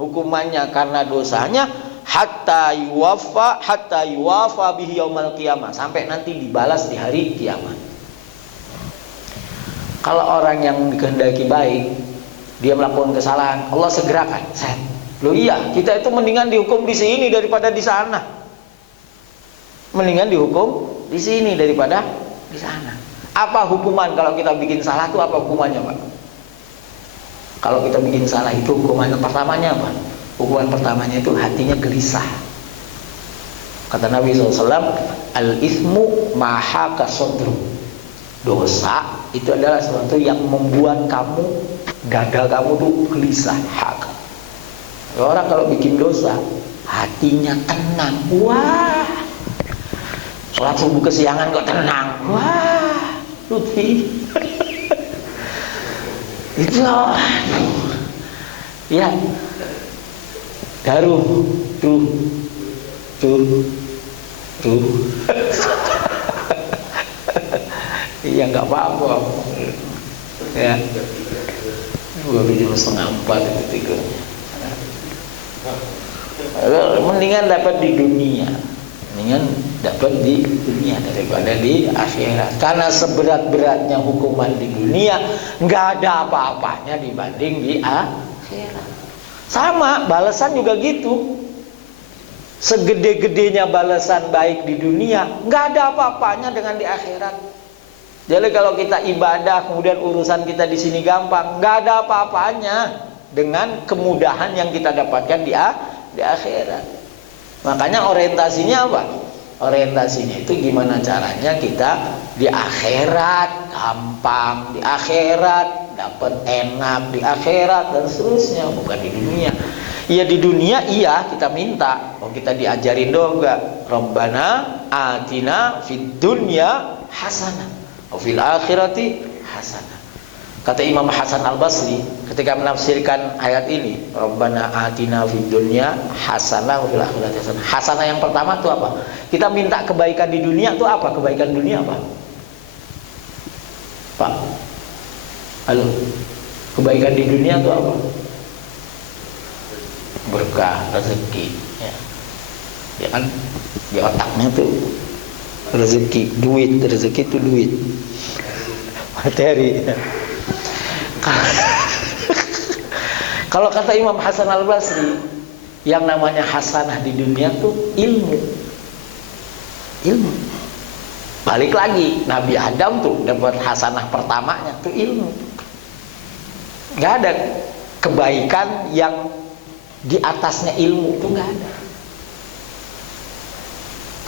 hukumannya karena dosanya hatta yuwafa bihi yaumal qiyamah, sampai nanti dibalas di hari kiamat. Kalau orang yang dikehendaki baik, dia melakukan kesalahan, Allah segerakan. Loh iya, kita itu mendingan dihukum di sini daripada di sana. Mendingan dihukum di sini daripada di sana. Apa hukuman kalau kita bikin salah itu, apa hukumannya, Pak? Kalau kita bikin salah itu hukumannya pertamanya apa? Hukuman pertamanya itu hatinya gelisah. Kata Nabi SAW, al-ithmu mahaka sodru. Dosa itu adalah sesuatu yang membuat kamu, dada kamu tuh gelisah. Hak. Orang kalau bikin dosa, hatinya tenang. Wah, sholat subuh kesiangan kok tenang. Wah, Lutfi. Itu ya, daru tuh iya nggak apa-apa ya. 2:30 itu mendingan dapat di dunia, daripada di akhirat. Karena seberat-beratnya hukuman di dunia, nggak ada apa-apanya dibanding di akhirat. Sama, balasan juga gitu. Segede-gedenya balasan baik di dunia, nggak ada apa-apanya dengan di akhirat. Jadi kalau kita ibadah, kemudian urusan kita di sini gampang, nggak ada apa-apanya dengan kemudahan yang kita dapatkan di akhirat. Makanya orientasinya apa? Orientasinya itu gimana caranya kita di akhirat gampang, di akhirat dapat enak, di akhirat dan seterusnya, bukan di dunia. Ya di dunia iya kita minta, oh kita diajarin dong enggak? Rabbana atina fid dunya hasanah wa fil akhirati hasanah. Kata Imam Hasan Al-Basri ketika menafsirkan ayat ini, Rabbana atina fid dunya hasanah wa fil akhirati hasanah. Hasanah yang pertama itu apa? Kita minta kebaikan di dunia itu apa? Kebaikan dunia apa? Pak. Halo. Kebaikan di dunia itu apa? Berkah, rezeki, ya. Ya kan di otaknya tuh rezeki, duit, rezeki itu duit. Materi. Kalau kata Imam Hasan Al-Basri, yang namanya hasanah di dunia tuh ilmu. Ilmu. Balik lagi, Nabi Adam tuh dapat hasanah pertamanya tuh ilmu. Gak ada kebaikan yang di atasnya ilmu, itu gak ada.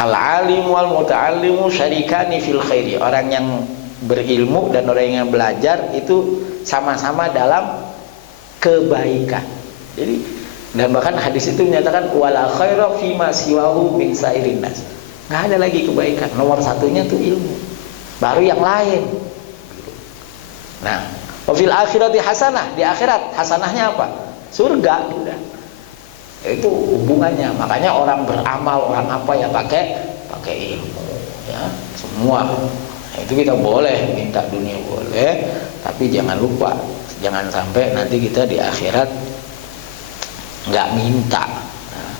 Al-alim wal muta'allimu syarikani fil khairi. Orang yang berilmu dan orang yang belajar itu sama-sama dalam kebaikan. Jadi, dan bahkan hadis itu menyatakan wala khaira fima siwahu min sairin nas. Nggak ada lagi kebaikan. Nomor satunya itu ilmu. Baru yang lain. Nah, wafil akhirati hasanah. Di akhirat hasanahnya apa? Surga. Udah. Itu hubungannya. Makanya orang beramal, orang apa ya pakai ilmu. Ya, semua. Nah, itu kita boleh minta dunia boleh, tapi jangan lupa, jangan sampai nanti kita di akhirat nggak minta. Nah,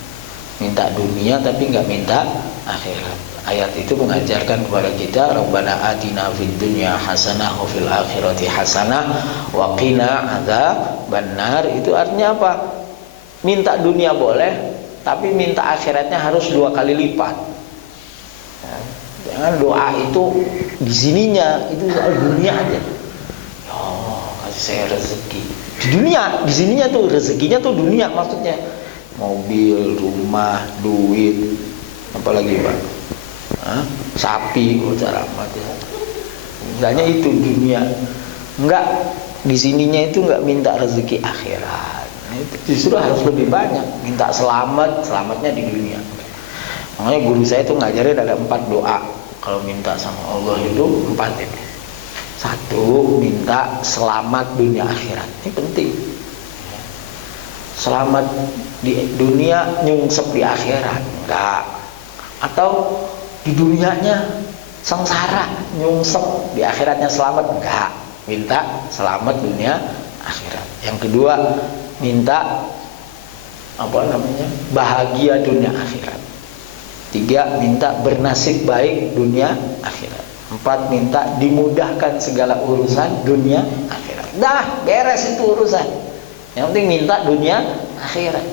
minta dunia tapi nggak minta akhirat. Ayat itu mengajarkan kepada kita, Rabbana atina fid dunya hasanah wa fil akhirati hasanah wa qina adzabannar. Itu artinya apa? Minta dunia boleh, tapi minta akhiratnya harus 2 kali lipat. Ya, jangan doa itu di sininya, itu soal dunia aja. Ya Allah, kasih saya rezeki. Di dunia, di sininya tuh rezekinya tuh dunia maksudnya. Mobil, rumah, duit, apalagi Pak? Hah? Sapi, cara mati. Misalnya itu dunia. Enggak, di sininya itu enggak minta rezeki akhirat. Nah, itu justru harus lebih banyak minta selamatnya di dunia. Makanya guru saya itu ngajarin ada 4 doa kalau minta sama Allah itu 4 ini. 1, minta selamat dunia akhirat. Ini penting. Selamat di dunia nyungsep di akhirat, enggak. Atau di dunianya sengsara nyungsep, di akhiratnya selamat, enggak. Minta selamat dunia akhirat. Yang kedua, minta bahagia dunia akhirat. 3, minta bernasib baik dunia akhirat. 4, minta dimudahkan segala urusan dunia akhirat. Dah beres itu urusan. Yang penting minta dunia akhirat.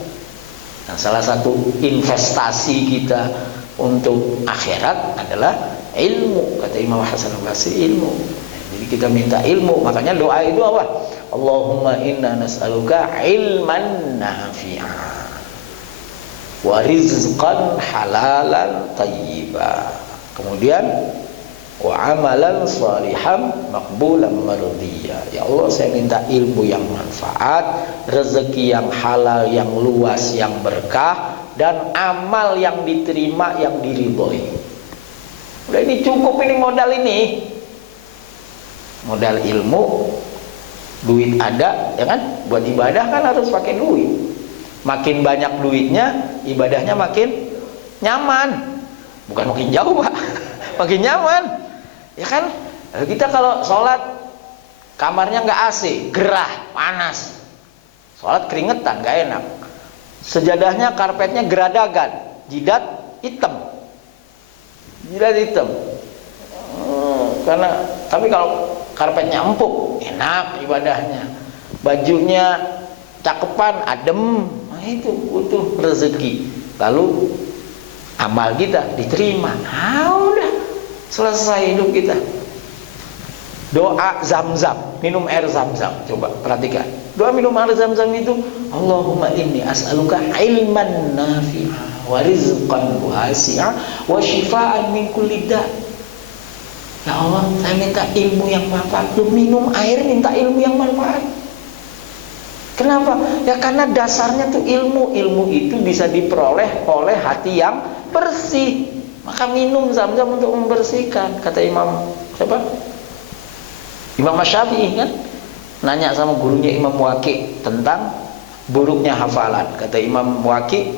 Nah, salah satu investasi kita untuk akhirat adalah ilmu. Kata Imam Hasan Al-Basri, ilmu. Jadi kita minta ilmu. Makanya doa itu apa? Allahumma inna nas'aluka ilman nafi'a wa rizqan halalan tayyiba. Kemudian wa amalan salihan maqbulan mardiyya. Ya Allah, saya minta ilmu yang manfaat, rezeki yang halal, yang luas, yang berkah, dan amal yang diterima, yang diridhoi. Udah, ini cukup, ini modal ini. Modal ilmu, duit ada, ya kan? Buat ibadah kan harus pakai duit. Makin banyak duitnya, ibadahnya makin nyaman. Bukan makin jauh, Pak. Makin nyaman. Ya kan? Kita kalau sholat kamarnya nggak AC, gerah, panas. Sholat keringetan, nggak enak. Sejadahnya, karpetnya geradagan, jidat hitam. Jidat hitam. Tapi kalau karpetnya empuk, enak ibadahnya. Bajunya cakepan, adem. Nah, itu butuh rezeki. Lalu amal kita diterima. Udah selesai hidup kita. Doa Zam-Zam, minum air Zam-Zam. Coba perhatikan. Doa minum air Zam-Zam itu, Allahumma inni as'aluka ilman nafi'a wa rizqan wasi'a wa shifaan min kulli da'. Ya Allah, saya minta ilmu yang manfaat. Lu minum air minta ilmu yang manfaat. Kenapa? Ya karena dasarnya tuh ilmu. Ilmu itu bisa diperoleh oleh hati yang bersih. Maka minum Zam-Zam untuk membersihkan. Kata Imam siapa? Imam Syafi'i kan? nanya sama gurunya Imam Waqi tentang buruknya hafalan. Kata Imam Waqi,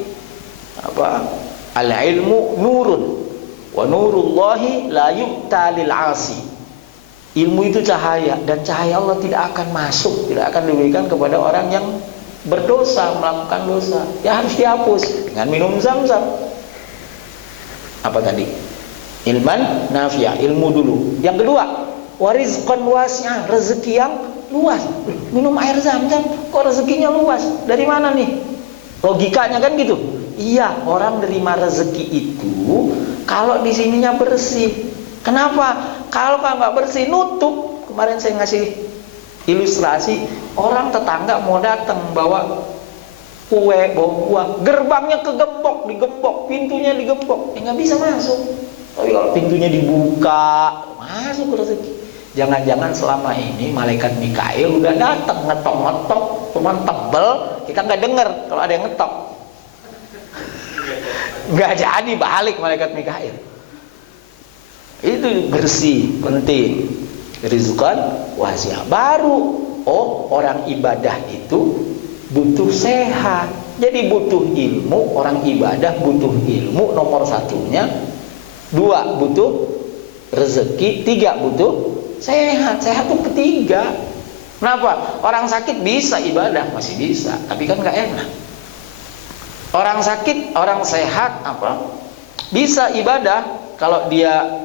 apa? Al-ilmu nurun wa nurullahi la yu'ta lil 'asi. Ilmu itu cahaya, dan cahaya Allah tidak akan masuk, tidak akan diberikan kepada orang yang berdosa, melakukan dosa. Ya harus dihapus dengan minum zam-zam. Apa tadi? Ilman nafi'ah, ilmu dulu. Yang kedua, warizqan wasi'ah, rezeki yang luas. Minum air zam-zam, kok rezekinya luas? Dari mana nih? Logikanya kan gitu. Iya, orang nerima rezeki itu kalau di sininya bersih. Kenapa? Kalau nggak bersih, nutup. Kemarin saya ngasih ilustrasi, orang tetangga mau datang bawa kue, bawa buah, gerbangnya kegembok, digembok, pintunya digembok, nggak bisa masuk. Tapi kalau pintunya dibuka, masuk rezeki. Jangan-jangan selama ini malaikat Mikail udah datang ngetok-ngetok, cuman tebel, kita nggak dengar kalau ada yang ngetok. Nggak jadi balik malaikat Mikail. Itu bersih, penting. Rizqan wasi'ah. Baru, oh orang ibadah itu butuh sehat. Jadi butuh ilmu, orang ibadah butuh ilmu nomor satunya. Dua, butuh rezeki. Tiga, butuh sehat. Sehat itu ketiga. Kenapa? Orang sakit bisa ibadah, masih bisa, tapi kan nggak enak. Orang sakit, orang sehat apa? Bisa ibadah kalau dia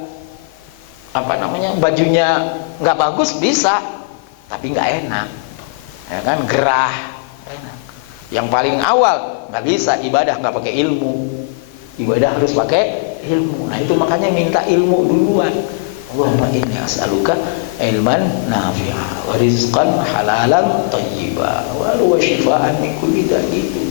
bajunya nggak bagus bisa, tapi nggak enak, ya kan, gerah. Enak. Yang paling awal nggak bisa ibadah nggak pakai ilmu, ibadah harus pakai ilmu. Nah itu makanya minta ilmu duluan. Allahumma inni as'aluka ilman nafi'ah wa rizqan halalan thayyiban wa shifaan min kulli da'. Itu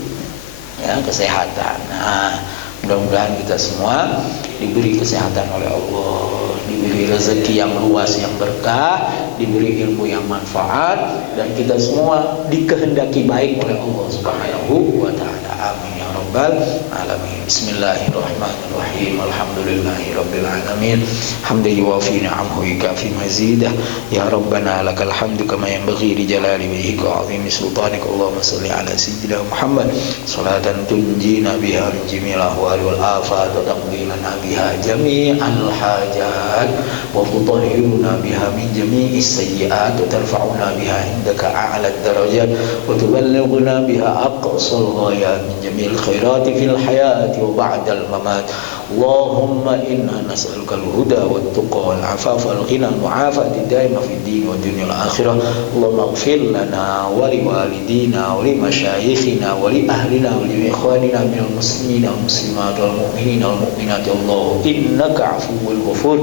ya, kesehatan. Nah, mudah-mudahan kita semua diberi kesehatan oleh Allah, diberi rezeki yang luas, yang berkah, diberi ilmu yang manfaat, dan kita semua dikehendaki baik oleh Allah Subhanahu wa ta'ala. Amin ya rabbal alamin. Bismillahirrahmanirrahim. Alhamdulillahirabbil alamin. Hamdan yuwafi ni'amahu yukafi mazidah. Ya rabbana lakal hamdu kama yanbaghi li jalali wajhika wa 'azimi sultanika. Allahumma shalli ala sayyidina Muhammad salatan tunjina biha min jami'il ahwal wal afat wa taqdi lana biha jami'al hajat wa tutahhiruna biha min jami'is sayyi'at wa tarfa'una biha indaka a'la ad-darajat wa tuballighuna biha aqsal ghayat min jami'il khairati fil hayati wa ba'dal mamat. Allahumma inna nas'aluka al-huda wat tuqa wal afafa wal ghina wal mu'afati daima fid din wa dunya wal akhirah. Allahumma ighfir lana wa li walidina wa li masyayikhina wa li ahlina wa li ikhwanina minal muslimina wal muslimat wal mu'minina wal mu'minat. Allah innaka 'afuwwul ghafur.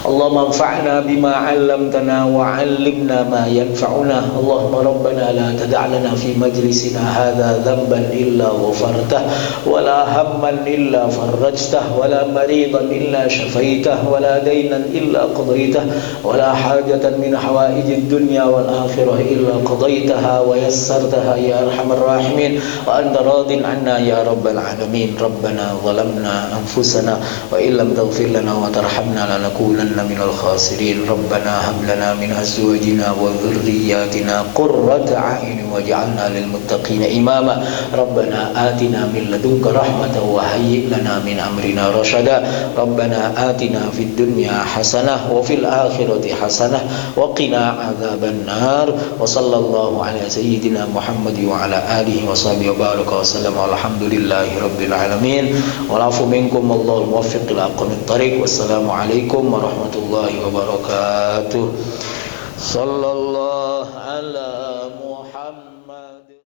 Allahumma anfa'na bima 'allamtana wa 'allimna ma yanfa'una. Allahumma rabbana la tada' lana fi majlisina hadha dhanban illa ghafartah wa la hamman illa farajtah wa la maridan illa shafaitah wa la daynan illa qadaitah wa la hajatan min hawaijid dunya wal akhirah illa qadaitaha wa yassartaha ya arhamar rahimin wa anta radin 'anna ya rabbal alamin. Rabbana zalamna anfusana wa illam taghfir lana wa tarhamna lanakunanna minal khasirin. Rabbana hab lana min azwajina wa dhurriyyatina qurrata a'yun waj'alna lil muttaqina imama. Rabbana atina min ladunka rahmatan wa hayyi' lana min amrina rashada. Rabbana atina fid dunya hasanah wa fil akhirati hasanah wa qina adzaban nar. Wa sallallahu ala sayyidina Muhammad wa ala alihi wa sahbihi wa baraka wa sallam. Alhamdulillahi rabbil alamin. Wal 'afu minkum wallahu muwaffiq ila aqwamit thariq. Wassalamu alaikum warahmatullahi wabarakatuh. Sallallahu ala